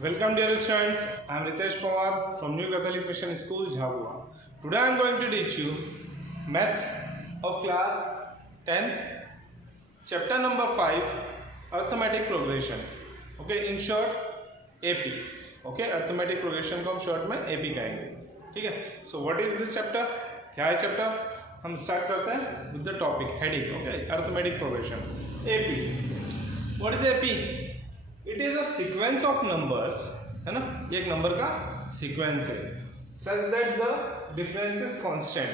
Welcome dear students, I am Ritesh Pawar from New Catholic Mission School, Jhabua. Today I am going to teach you Maths of class 10th, chapter number 5, Arithmetic Progression. Okay, in short AP. Okay, Arithmetic Progression को हम short में AP कहेंगे. ठीक है. So what is this chapter? क्या है chapter? हम start करते हैं with the topic heading. Okay, Arithmetic Progression. AP. What is AP? It is a sequence of numbers, है ना, ये एक नंबर का सीक्वेंस है, such that the difference is constant,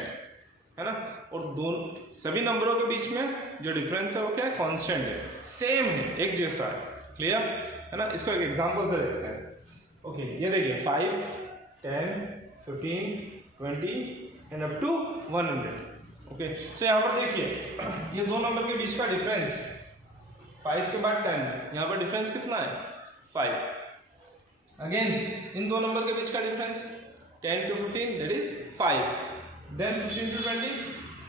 है ना, और दोनों सभी नंबरों के बीच में जो डिफरेंस है वो क्या है, कांस्टेंट है, सेम है, एक जैसा है. क्लियर है ना. इसको एक एग्जांपल से देखते हैं. ओके, ये देखिए 5, 10, 15, 20 एंड अप टू 100. ओके, सो यहाँ पर देखिए ये दो नंबर के बीच का डिफरेंस 5 के बाद 10, यहाँ पर डिफरेंस कितना है 5. अगेन इन दो नंबर के बीच का difference 10 to 15 that is 5, then 15 to 20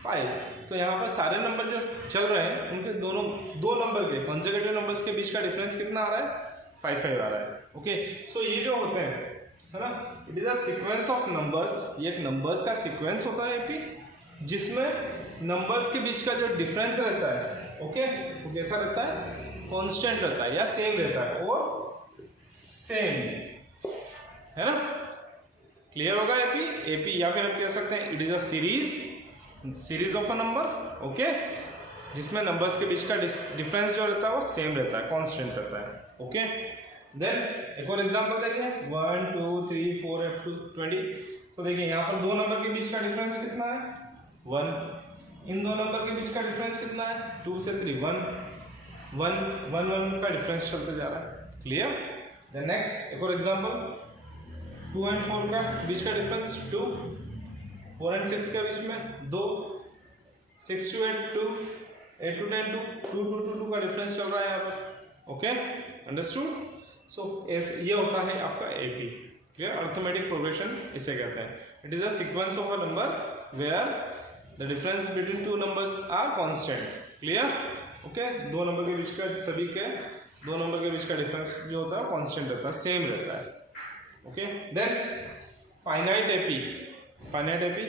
5. तो यहाँ पर सारे नंबर जो चल रहे हैं उनके दोनों दो नंबर के कंसेक्यूटिव नंबर्स के बीच का डिफरेंस कितना आ रहा है 5 आ रहा है. ओके, सो ये जो होते हैं, है ना, it is a sequence of numbers. ये एक नंबर्स का सीक्वेंस होता है एपी, जिसमें नंबर्स के बीच का जो डिफरेंस रहता है, ओके, वो कैसा रहता है, कांस्टेंट रहता है या सेम रहता है, और सेम, है ना. क्लियर होगा एपी. एपी या फिर हम कह सकते हैं it is a series of a number, okay, जिसमें नंबर्स के बीच का डिफरेंस जो रहता है वो सेम रहता है, कांस्टेंट रहता है. ओके, देन एक और एग्जांपल देखिए 1 2 3 4 up to 20. तो देखिए यहाँ पर दो नंबर के बीच का डिफरेंस कितना है 1. इन दो नंबर के बीच का डिफरेंस कितना है 2 से 3 1 का डिफरेंस चलते जा रहा है. क्लियर. देन नेक्स्ट एक और एग्जांपल 2 and 4 का बीच का डिफरेंस 2, 4 and 6 के बीच में 2, 6 to 8 2, 8 to 10 2 2 का डिफरेंस चल रहा है यहाँ पर. Okay, understood. सो ये होता है आपका एपी. क्लियर. अर्थमेटिक प्रोग्रेशन इसे कहते हैं. It is a sequence of a number where the difference between two numbers are constant. Clear. Okay, दो नंबर के बीच का सभी के दो नंबर के बीच का डिफरेंस जो होता है कांस्टेंट रहता है, सेम रहता है. Okay, then finite AP. Finite AP,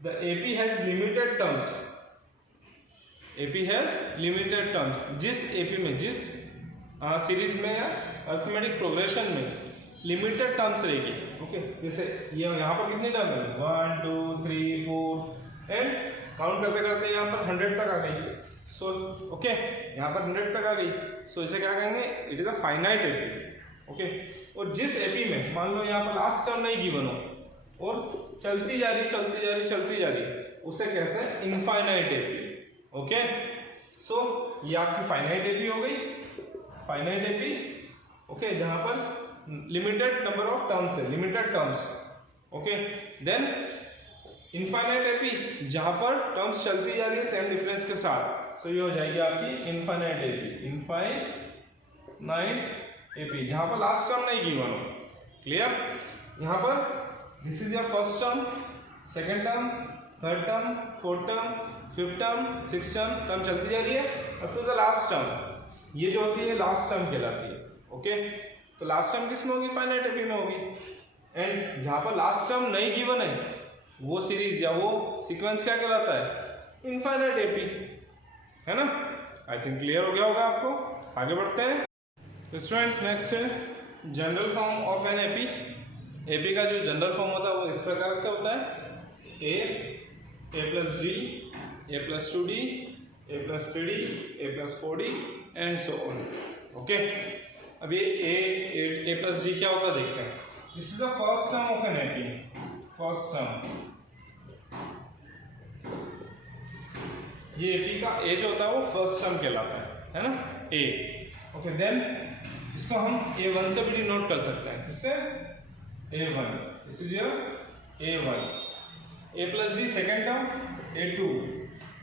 the AP has limited terms. AP has limited terms. जिस एपी में, जिस सीरीज में या अर्थमेटिक प्रोग्रेशन में लिमिटेड टर्म्स रहेगी. ओके, जैसे ये यहाँ पर कितनी टर्म है 1 2 3 4 एंड काउंट करते करते यहाँ पर 100 तक आ गई. सो ओके, यहाँ पर 100 तक आ गई. सो इसे क्या कहेंगे, it is a finite AP. Okay, और जिस एपी में मान लो यहाँ पर लास्ट टर्म नहीं गिवन हो और चलती जा रही, उसे कहते हैं इनफाइनाइट एपी. ओके, सो ये आपकी फाइनाइट एपी हो गई. फाइनाइट एपी, ओके, जहाँ पर लिमिटेड नंबर ऑफ टर्म्स है, limited terms. Okay, then infinite AP जहाँ पर टर्म्स चलती जा रही है सेम डिफरेंस के साथ. सो ये हो जाएगी आपकी इनफाइनाइट एपी. इनफाइनाइट एपी जहाँ पर लास्ट टर्म नहीं गिवन हो. क्लियर. यहाँ पर this is your first term, second term, third term, fourth term, fifth term, six term चलती जा रही है up to the last term. ये जो होती है लास्ट टर्म कहलाती है. ओके, तो लास्ट टर्म किस में होगी, फाइनाइट एपी में होगी. एंड जहाँ पर लास्ट टर्म नहीं गिवन है वो सीरीज या वो सीक्वेंस क्या कहलाता है, इनफाइनाइट एपी, है ना. आई थिंक क्लियर हो गया होगा आपको. आगे बढ़ते हैं. स्टूडेंट्स, नेक्स्ट है general form of an AP. AP का जो जनरल फॉर्म होता है वो इस प्रकार से होता है a plus d, a plus 2d, a plus 3d, a plus 4d and so on. Okay, अब ये ए प्लस डी क्या होता है देखते हैं. This is the first term of an AP. First term, ये एपी का ए जो होता है वो फर्स्ट टर्म कहलाता है ना, ए. ओके, देन इसको हम a1 से भी डिनोट कर सकते हैं. किससे, a1. This is your a1. a plus D second term, a2.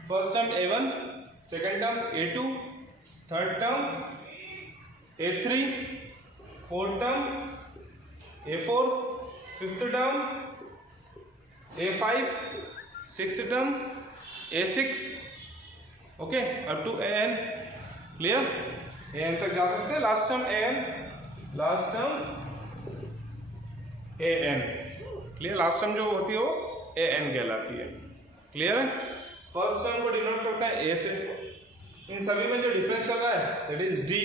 First term a1, second term a2, third term a3, fourth term a4, fifth term a5, sixth term a6. Okay, up to an. Clear. an तक जा सकते हैं. Last term an, last term A N. Clear, last term जो होती है वो A N कहलाती है। क्लियर है, फर्स्ट टर्म को डिनोट करता है ए से। इन सभी में जो डिफरेंस चल रहा है that is D,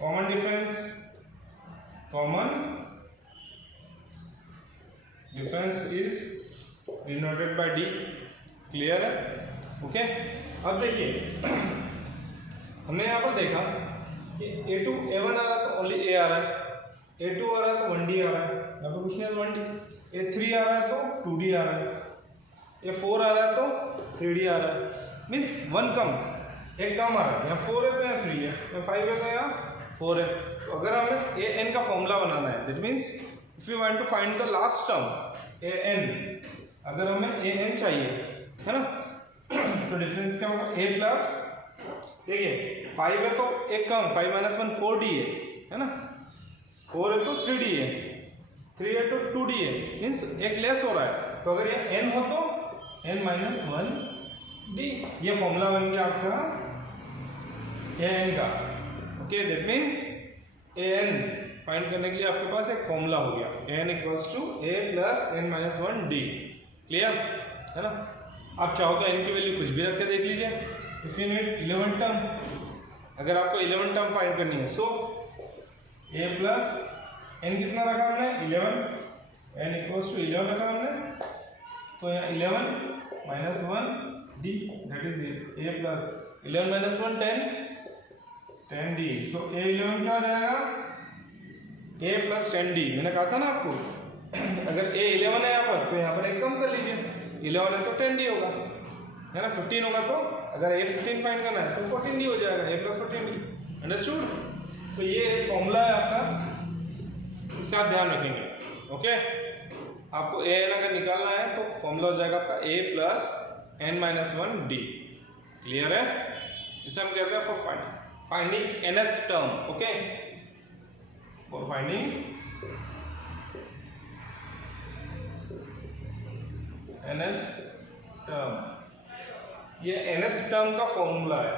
common difference, common difference is denoted by D. Clear है, ओके। अब देखिए हमने यहाँ पर देखा कि A2 A1 आ रहा है तो ओनली A आ रहा है, A2 आ रहा है तो 1D आ रहा है, यहाँ पर कुछ नहीं है 1D। A3 आ रहा है तो 2D आ रहा है, A4 आ रहा है तो 3D आ रहा है। मीन्स वन कम, एक कम आ रहा है, यहाँ 4 है तो यहाँ 3 है, यहाँ 5 है तो यहाँ 4 है। तो अगर हमें AN का फॉर्मूला बनाना है that means if you want to find the last term AN, अगर हमें AN चाहिए है ना, तो डिफरेंस क्या होगा A प्लस, देखिए 5 है तो एक कम, 5 माइनस 1 4D है ना, 4 है तो 3D है, 3 है तो 2D है, मीन्स एक लेस हो रहा है। तो अगर ये n हो तो n माइनस 1D, ये फॉर्मूला बन गया आपका an का। Okay, that means an find करने के लिए आपके पास एक फॉर्मूला हो गया n equals to a plus n minus 1D। Clear है ना। आप चाहो तो n की वैल्यू कुछ भी रख के देख लीजिए। इफ यू नीड 11 टर्म, अगर आपको 11 टर्म फाइंड करनी है सो a प्लस n कितना रखा हमने 11, n इक्वल्स टू 11 रखा हमने, तो यहाँ 11 minus 1D that is a plus 11 minus 1 10D। So a11 क्या हो जाएगा a प्लस 10D। मैंने कहा था ना आपको अगर a11 है यहाँ पर तो यहाँ पर एक कम कर लीजिए, 11 है तो 10D होगा है ना, 15 होगा तो अगर a15 फाइंड करना है तो 14D हो जाएगा, a प्लस 14D। अंडरस्टूड। सो ये एक फॉर्मूला है आपका, इससे आप ध्यान रखेंगे। ओके, आपको an अगर निकालना है तो फॉर्मूला हो जाएगा आपका a plus n minus 1D। Clear है, इसे हम कहते हैं for finding nth term. Okay, for finding nth term, ये nth टर्म का फॉर्मूला है।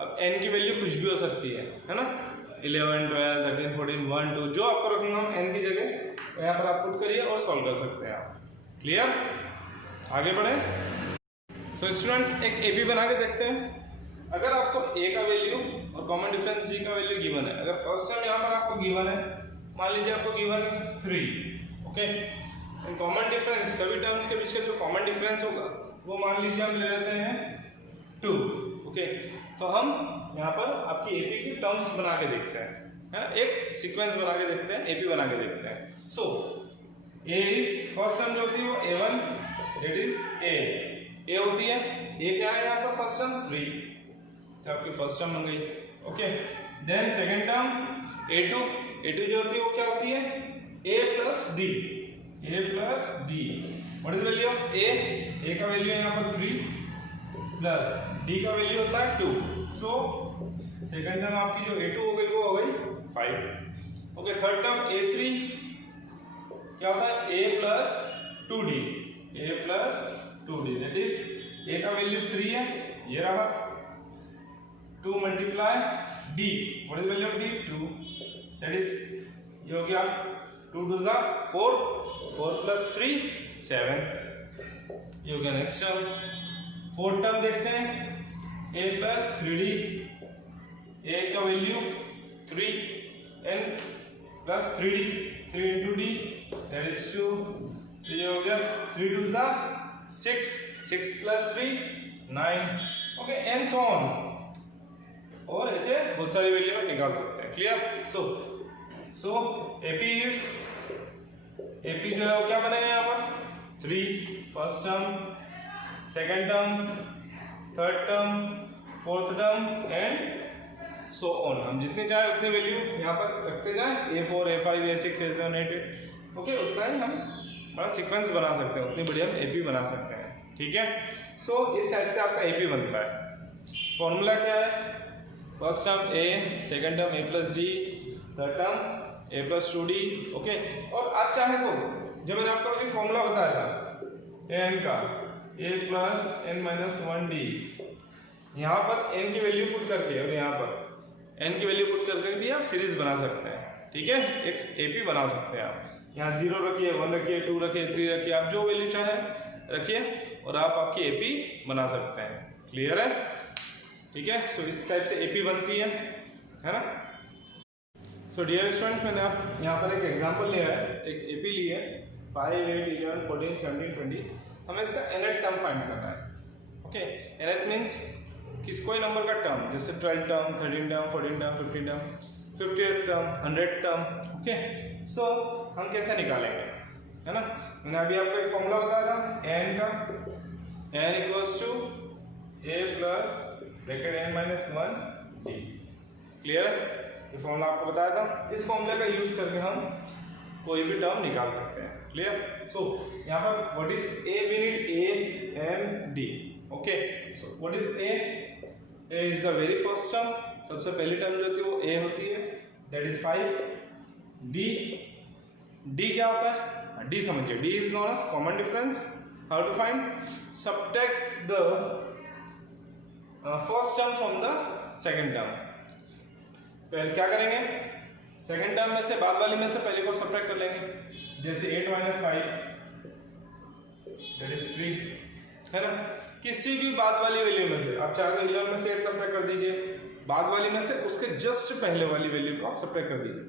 अब n की वैल्यू कुछ भी हो सकती है ना, 11 12 13 14 1 2 जो आपको रखना हो n की जगह यहाँ पर आप पुट करिए और सॉल्व कर सकते हैं आप। क्लियर, आगे बढ़े। तो स्टूडेंट्स एक AP बना के देखते हैं। अगर आपको a का वैल्यू और कॉमन डिफरेंस g का वैल्यू गिवन है, अगर फर्स्ट टर्म यहाँ पर आपको गिवन है, मान लीजिए आपको गिवन है 3। ओके, कॉमन डिफरेंस सभी टर्म्स के बीच का जो कॉमन डिफरेंस होगा वो मान लीजिए हम ले लेते हैं 2। ओके, तो हम यहाँ पर आपकी AP की टर्म्स बना के देखते हैं, है ना, एक सीक्वेंस बना के देखते हैं, AP बना के देखते हैं। सो A इज फर्स्ट टर्म जो होती है वो A1 दैट इज A होती है। A क्या है यहाँ पर फर्स्ट टर्म 3, तो आपकी फर्स्ट टर्म बन गई। Okay, then second term A2 जो होती है वो क्या होती है A plus D, A plus D। What is the value of A का वैल्यू है यहाँ पर 3 प्लस D का वैल्यू होता है 2। सो सेकंड टर्म आपकी जो A2 हो गई वो हो गई 5। ओके, थर्ड टर्म A3 क्या होता है A plus 2D, A plus 2D that is A का वैल्यू 3 है, ये रहा 2 multiply D। What is the value of D 2 that is ये हो गया 2 2 जा 4, 4 प्लस 3 7, ये हो गया नेक्स्ट टर्म। फोर्थ टर्म देखते हैं A प्लस 3D, A का value 3 n plus 3D 3 into D that is 2, ये हो गया 3 2 जा 6, 6 plus 3 9। Okay, and so on, और ऐसे बहुत सारी वैल्यू आप निकाल सकते हैं। क्लियर। सो AP जो है वो क्या बनेगा यहाँ पर 3 first term, second term, third term, fourth term and so on. हम जितने चाहे उतने वैल्यू यहाँ पर रखते जाएं, A4 A5 A6 A7 A8। Okay, उतना ही हम बड़ा सीक्वेंस बना सकते हैं, उतनी बढ़िया हम AP बना सकते हैं। ठीक है। सो इस टाइप से आपका AP बनता है। फॉर्मूला क्या है, first term A, second term A plus D, third term A plus 2D। Okay, और आप चाहे तो जब मैंने आपको अभी फॉर्मूला बताया था n का A plus n minus 1D, यहाँ पर n की वैल्यू पुट करके और यहाँ पर n की वैल्यू पुट करके भी आप सीरीज बना सकते हैं। ठीक है, एक एपी बना सकते हैं आप। यहाँ 0 रखिए, 1 रखिए, 2 रखिए, 3 रखिए, आप जो वैल्यू चाहे रखिए और आप आपकी एपी बना सकते हैं। क्लियर है? ठीक है, सो इस टाइप से एपी बनती है ना। सो डियर स्टूडेंट्स, मैंने आप यहाँ पर एक एग्जांपल लिया है, एक एपी ली है 5, 8, 11, 14, 17, 20। हमें इसका nth टर्म फाइंड करना है। ओके, nth मीन्स कोई नंबर का टर्म, जैसे 12 term, 13 term, 14 term, 15 term, 58 term, 100 term. Okay, so हम कैसे निकालेंगे, है ना। मैंने अभी आपको एक फॉर्मूला बताया था n का, n equals to a plus bracket n minus 1 d। Clear है? ये फॉर्मूला आपको बताया था, इस फॉर्मूले का यूज करके हम कोई भी टर्म निकाल सकते हैं। क्लियर? सो यहाँ पर what is a, we need a and d। Okay, so what is a? a is the very first term, सबसे पहली टर्म जो होती है वो a होती है, दैट इज 5। d क्या होता है? d समझिए, d is known as common difference. How to find? Subtract the first term from the second term. पहले क्या करेंगे, सेकंड टर्म में से बाद वाली में से पहले को सब्ट्रैक्ट कर लेंगे, जैसे 8 माइनस 5 दैट इज 3, है ना। किसी भी बाद वाली वैल्यू में से आप चाहे तो 11 में से 8 सब्ट्रैक्ट कर दीजिए, बाद वाली में से उसके जस्ट पहले वाली वैल्यू को आप सब्ट्रैक्ट कर दीजिए।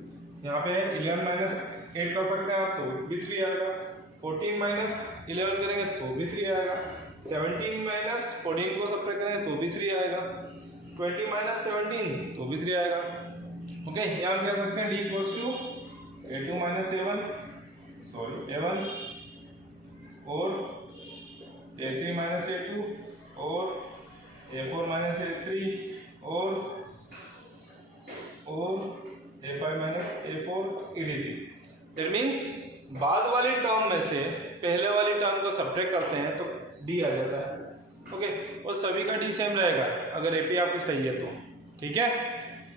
यहाँ पे 11 माइनस 8 कर सकते हैं आप, तो भी 3 आएगा। 14 माइनस 11 करेंगे तो भी 3 आएगा। 17 माइनस 14 को सब्ट्रैक्ट करेंगे तो भी 3 आएगा। 20 माइनस 17 तो भी 3 आएगा। ओके, यहाँ हम कह सकते हैं d equals to a2 minus a1 और a3 माइनस a2 और a4 माइनस a3 और a5 minus a4 etc। That means बाद वाली टर्म में से पहले वाली टर्म को सब्ट्रैक्ट करते हैं तो d आ जाता है। ओके, और सभी का d सेम रहेगा अगर एपी आपकी सही है तो। ठीक है,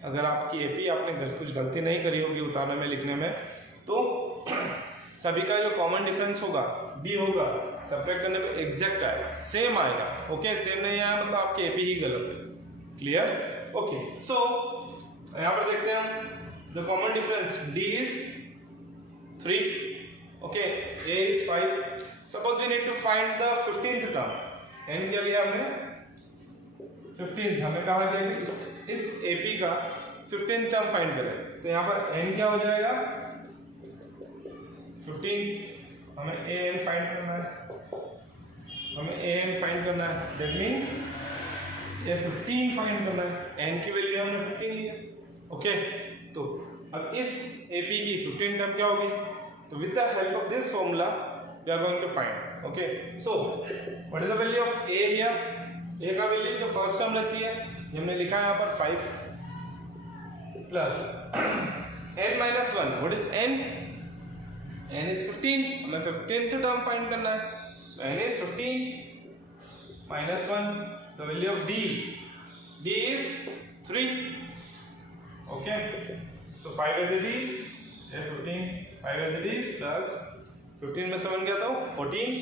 अगर आपकी एपी आपने कुछ गलती नहीं करी होगी उतारने में, लिखने में, तो सभी का जो कॉमन डिफरेंस होगा डी होगा, सब्ट्रैक्ट करने पे एग्जैक्ट आएगा, सेम आएगा। ओके, सेम नहीं आया मतलब आपकी एपी ही गलत है। क्लियर? ओके, सो यहाँ पर देखते हैं हम, the common difference D is 3। Okay, A is 5। Suppose we need to find the 15th term. N क्या लिया हमने? 15। हमें कहा गया कि इस एपी का 15th टर्म फाइंड करें, तो यहाँ पर n क्या हो जाएगा? 15। हमें a n फाइंड करना है, हमें a n फाइंड करना है, दैट मीन्स ये 15 फाइंड करना है। n की वैल्यू हमने 15 लिया। ओके, तो अब इस एपी की 15 टर्म क्या होगी? तो with the help of this formula we are going to find. Okay, so what is the value of a here? a का वैल्यू जो फर्स्ट टर्म रहती है ये हमने लिखा है यहाँ पर 5 plus n minus 1। What is n? n is 15। हमें 15th टर्म फाइंड करना है, so n is 15 minus 1। The value of d is 3। Okay, so 5 as it is, 15 5 as it is plus 15 में 7 गया था 14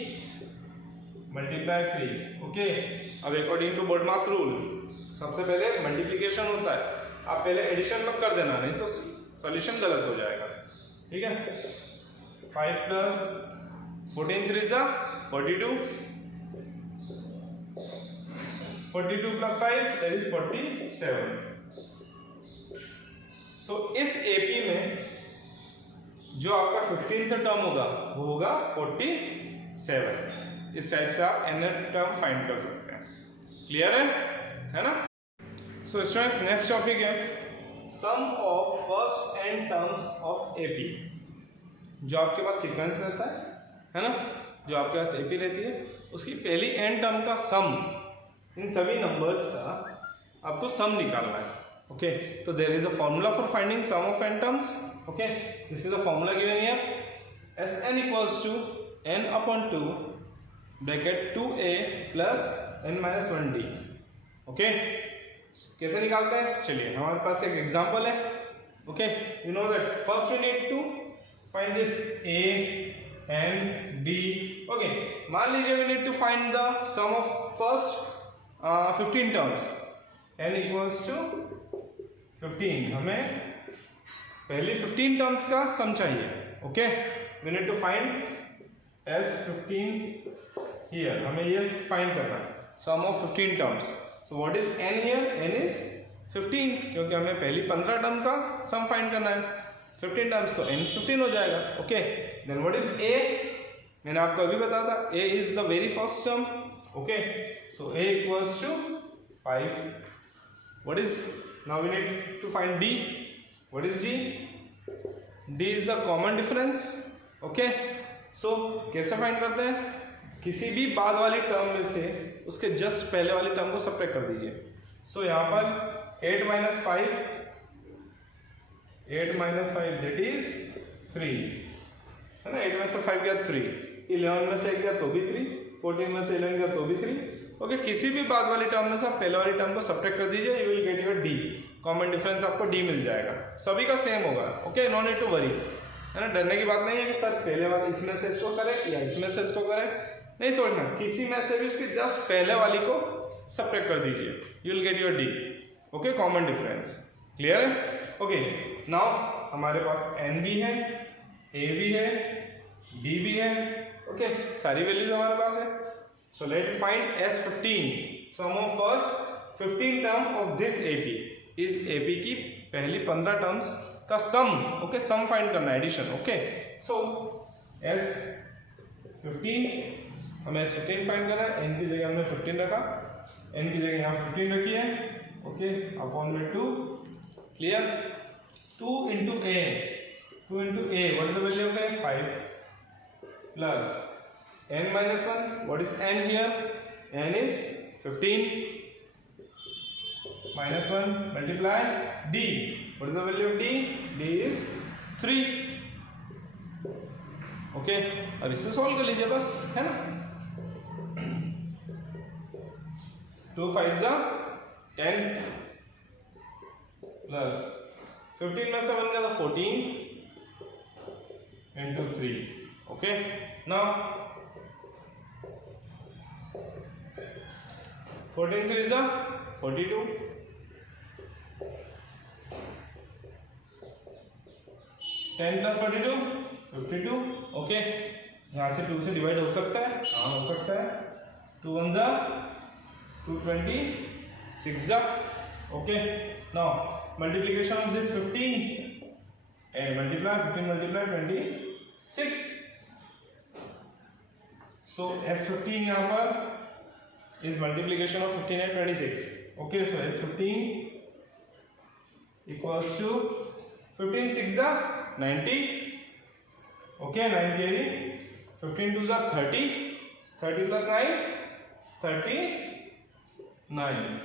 मल्टीप्लाई 3। ओके, अब according to BODMAS rule सबसे पहले multiplication होता है, आप पहले एडिशन मत कर देना, नहीं तो सॉल्यूशन गलत हो जाएगा। ठीक है, 5 प्लस 14 3 जा 42, 42 प्लस 5 दैट इज 47। सो इस एपी में जो आपका 15th टर्म होगा वो होगा 47। इस टाइप से आप nth टर्म फाइंड कर सकते हैं। क्लियर है ना। सो स्टूडेंट्स, नेक्स्ट टॉपिक है sum of first n terms of AP. जो आपके पास सीक्वेंस रहता है ना, जो आपके पास एपी रहती है, उसकी पहली n टर्म का सम, इन सभी नंबर्स का आपको सम निकालना है। ओके, तो there is a formula for finding sum of n terms. Okay, this is the formula given here, Sn equals to n upon 2 bracket 2a plus n minus 1d। Okay, कैसे निकालते हैं? चलिए, हमारे पास एक एग्जांपल है। Okay, you know that first we need to find this a n d। Okay, मान लीजिए we need to find the sum of first 15 terms. n equals to 15। हमें पहली 15 टर्म्स का सम चाहिए. Okay, we need to find S15 here. हमें ये find करना है sum of 15 terms. So what is n here? n is 15, क्योंकि हमें पहली 15 टर्म का सम फाइंड करना है. 15 टर्म्स तो n 15 हो जाएगा. Okay, then what is a? मैंने आपको अभी बताया था a is the very first term. Okay, so a equals to 5. What is, now we need to find d. What is d? d is the common difference. Okay, so कैसे find करते हैं? किसी भी बाद वाली टर्म में से उसके जस्ट पहले वाली टर्म को सबट्रैक्ट कर दीजिए. सो यहाँ पर 8 minus 5 दैट इज 3 है ना. 8 में से 5 गया 3, 11 में से गया तो भी 3, 14 में से 11 गया तो भी 3. ओके, किसी भी बाद वाली टर्म में से आप पहले वाली टर्म को सबट्रैक्ट कर दीजिए. You will get your d. Common difference आपको d मिल जाएगा. सभी का सेम होगा. Okay, no need to worry, है ना. डरने की बात नहीं है कि सर पहले वाले इसमें से इसको करें या इसमें से इसको करें. नहीं सोचना, किसी में से भी उसकी जस्ट पहले वाली को सबट्रैक्ट कर दीजिए. You will get your d. Okay, common difference. Clear है? ओके, नाउ हमारे पास n भी है, a भी है, d भी है. ओके, सारी वैल्यूज हमारे पास है. So let find S15, sum of first 15 term of this AP. इस AP की पहली 15 टर्म्स का सम. ओके, सम फाइंड करना है, एडिशन. ओके, सो S15, हमें S15 फाइंड करना है. n की जगह हमने 15 रखा, n की जगह यहाँ 15 रखी है. ओके, अपॉन में 2. Clear? 2 into a, what is the value of a? 5 plus n minus 1. What is n here? n is 15 minus 1 multiply d. What is the value of d? d is 3. Okay, अब इससे solve कर लीजिए बस, है ना. 2 5 10 plus 15 में से 1 गया तो 14 into 3. Okay, now 14 3 is 42. 10 plus 42 52. Okay, यहाँ से 2 से डिवाइड हो सकता है. हाँ, हो सकता है. 2 1 226. Okay, now multiplication of this 15 and multiply 26. So S15 यहाँ पर is multiplication of 15 and 26. Okay, so S15 equals to 15 6 90. Okay, 90. 15 2 30. 30 plus 9 39.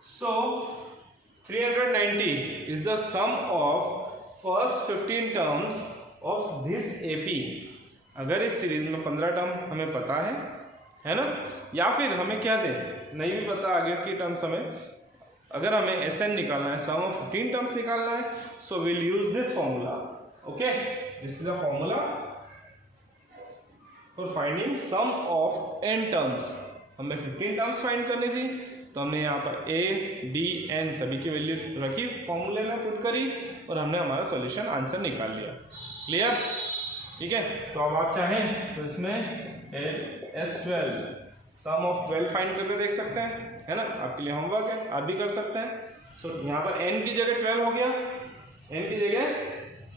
So 390 is the sum of first 15 terms of this AP. अगर इस सीरीज में 15 term हमें पता है ना, या फिर हमें क्या दे, नहीं भी पता आगे की टर्म्स हमें, अगर हमें SN निकालना है, सम ऑफ 15 टर्म्स निकालना है, so will use this formula. Okay, this is the formula for finding sum of n terms. हमें 15 टर्म्स फाइंड करनी थी, तो हमने यहाँ पर a, d, n सभी की वैल्यू रखी, फॉर्मूले में पुट करी और हमने हमारा सॉल्यूशन आंसर निकाल लिया. क्लियर? ठीक है. तो अब आप चाहें तो इसमें S12 सम ऑफ 12 फाइंड करके देख सकते हैं, है ना. आपके लिए होमवर्क है, आप भी कर सकते हैं. सो यहाँ पर n की जगह 12 हो गया, n की जगह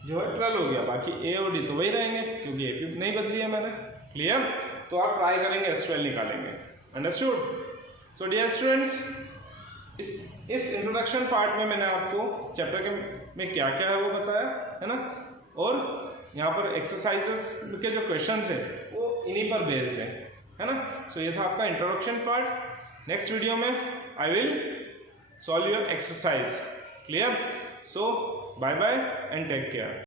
जो है 12 हो गया, बाकी a और d तो वही रहेंगे क्योंकि a नहीं बदली है मैंने. क्लियर? तो आप ट्राई करेंगे, S12 निकालेंगे. अंडरस्टूड? सो डियर स्टूडेंट्स, इस इंट्रोडक्शन पार्ट में मैंने आपको चैप्टर के में क्या क्या है वो बताया, है ना. और यहाँ पर एक्सरसाइजेस के जो क्वेश्चंस है वो इन्हीं पर बेस्ड है ना. सो ये था आपका इंट्रोडक्शन पार्ट. नेक्स्ट वीडियो में I will solve your exercise. Clear? So bye bye and take care.